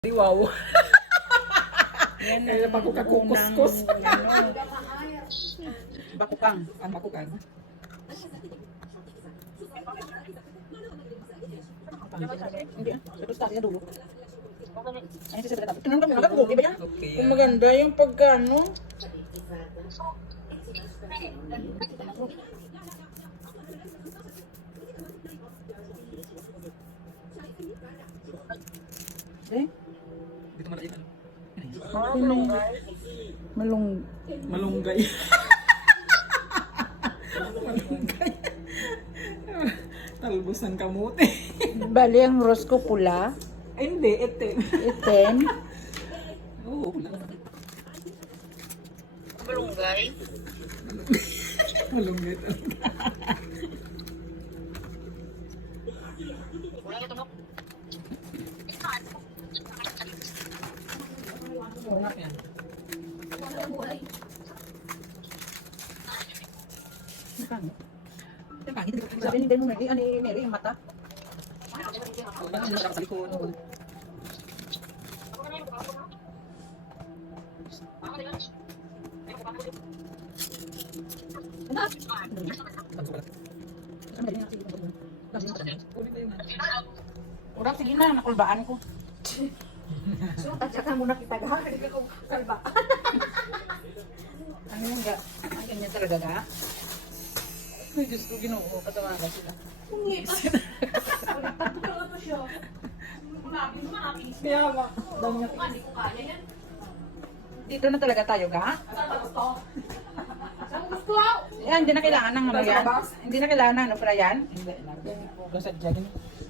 Di wow. Yan Kaya ang bago ka kukuskus. Bakukang. Ang bakukang. Hindi ah. Ito sa akin dulo. Ay, sa sa Tingnan kami natin okay ba yan? Okay. Kung maganda yung pagkano. Dito malayo. Malung, malung, Malunggay. Malunggay. Talbos ng kamote. bali ang rose ko pula, Ay, hindi. Ete. itim. Oo, wala. Malunggay. Malunggay talaga. Wala yan. Sabi ni Del Mary, ano ni Mary, yung mata? Wala na siya sa likod. Urang sige na, nakulbaan ko. At saka mo nakipagahan ka kung kalba. Ano yung ga? Ang ganyan talaga ga? Ay, Diyos ko, ginoo, katawagan sila. Kaya nga, dami niya. Dito na talaga tayo ga? Yan, hindi na kailangan ng ano yan. Hindi na kailangan ng ano para yan. Hindi, Gasat dyan.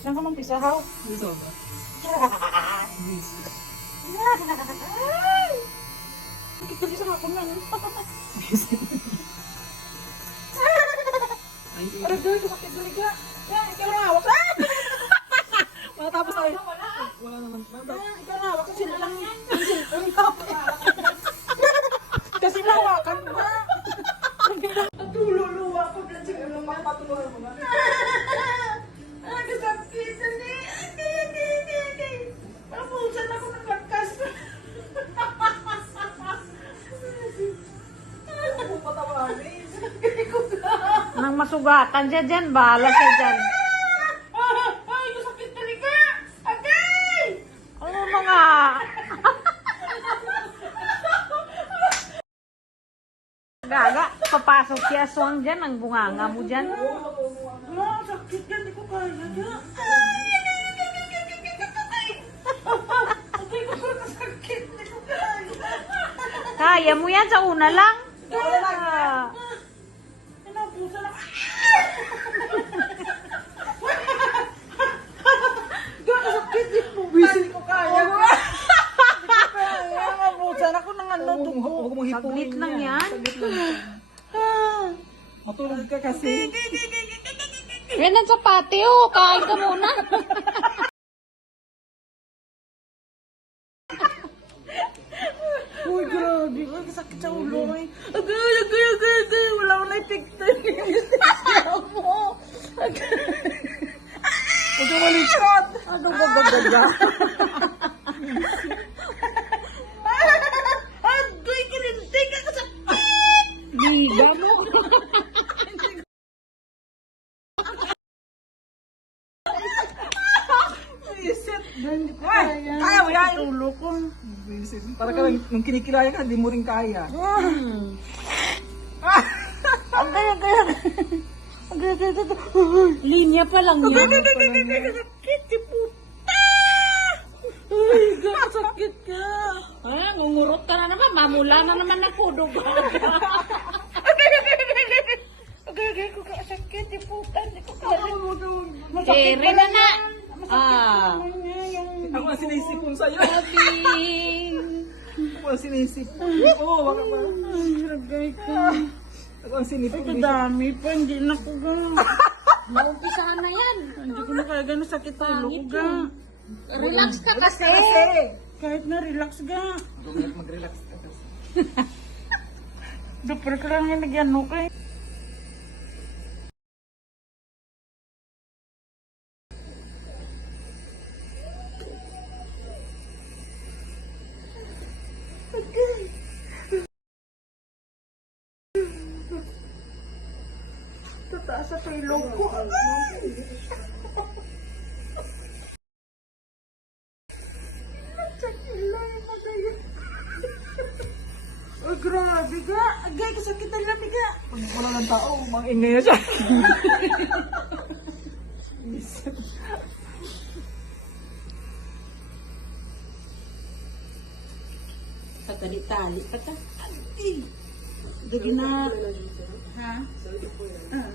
Saan ka mampisahaw? Dito ba? Kita di sa hapon na. Ay, Aray, gawin ko sakit dali ka. Yan, ikaw na hawak. Matapos tayo. Wala naman. Matapos. Ah, Ikaw na hawak kasi lang yung cellphone masugatan siya dyan, bahala siya dyan. Ay, kasakit talaga! Agay! Ano mga... Gaga, papasok si Aswang dyan, ang bunganga mo dyan. Ah, sakit yan, di ko kaya ko kaya. Kaya mo yan sa una lang. Ah. Inabusan ako. Sakit, di ko Wisin ko kaya. Kaya mabusan ako ng ano, dugo. Huwag mo hipuin Saglit lang yan. Saglit lang yan. Matulog ka kasi. Yan ang sa patio, kain ka muna. Uy, grabe. Ay, sakit sa ulo. Ay, agay, agay, agay, agay. Wala ko na-epektan. mo. Huwag ka malikot. Ano ba ba ba ba? Agay, Visit. Ay, kaya mo yan. Tulo ko. Para ka lang, nung kinikilaya ka, di mo rin kaya. Agay, agay, agay. Agay, agay, agay. Linya pa lang yan. Sakit, di puta! Ay, gano'n sakit ka. Ay, ngungurot ka na naman. Mamula na naman na pudo ba? Agay, agay ko kasakit, di puta, di ko kaya. Kere na na. Ah. Ang sinisipon sa'yo. Abing. Ako ang sinisipon. Oo, baka ba? Ay, ragay ka. Ako ang sinipon. Ito dami pa, hindi na ko ga. Naumpisahan na yan. Hindi ko na kaya gano'n sakit ulo ko ga. Relax ka kasi. Kahit na relax ga. Mag-relax ka kasi. Dupre ka lang yung nagyan mo kay. Tataas sa pilog ko. Oh, grabe ka. Agay, kasakitan lang ka. Pag wala ng tao, mang-ingay na siya. Patali-tali pa ta. Dagi na. Ha? Ah.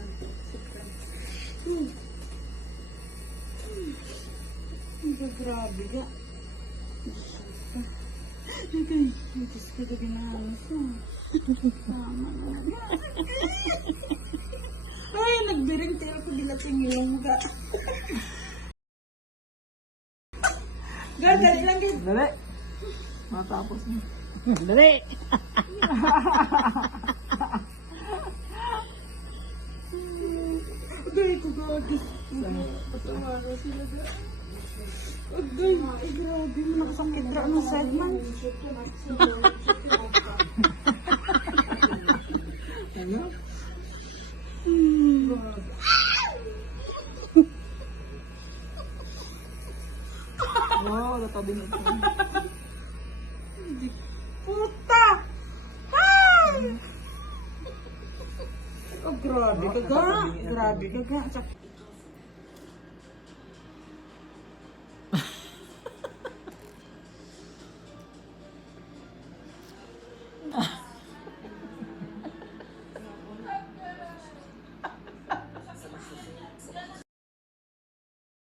Hmm. Ang grabe ka. Diyos ko, dagi na. Tama na. Ay, nagbiring tayo ko dilating yung ga. Gar, dali lang din. Dali. Matapos na. Dali. Agay ko ga, Diyos ko. Patawa sila ga. Agay, ay grabe, nakasakit ra ng segment. Ano? Wow, natabi na ito. Puta! Ay! Oh, grabe ka ga. Grabe ka ga.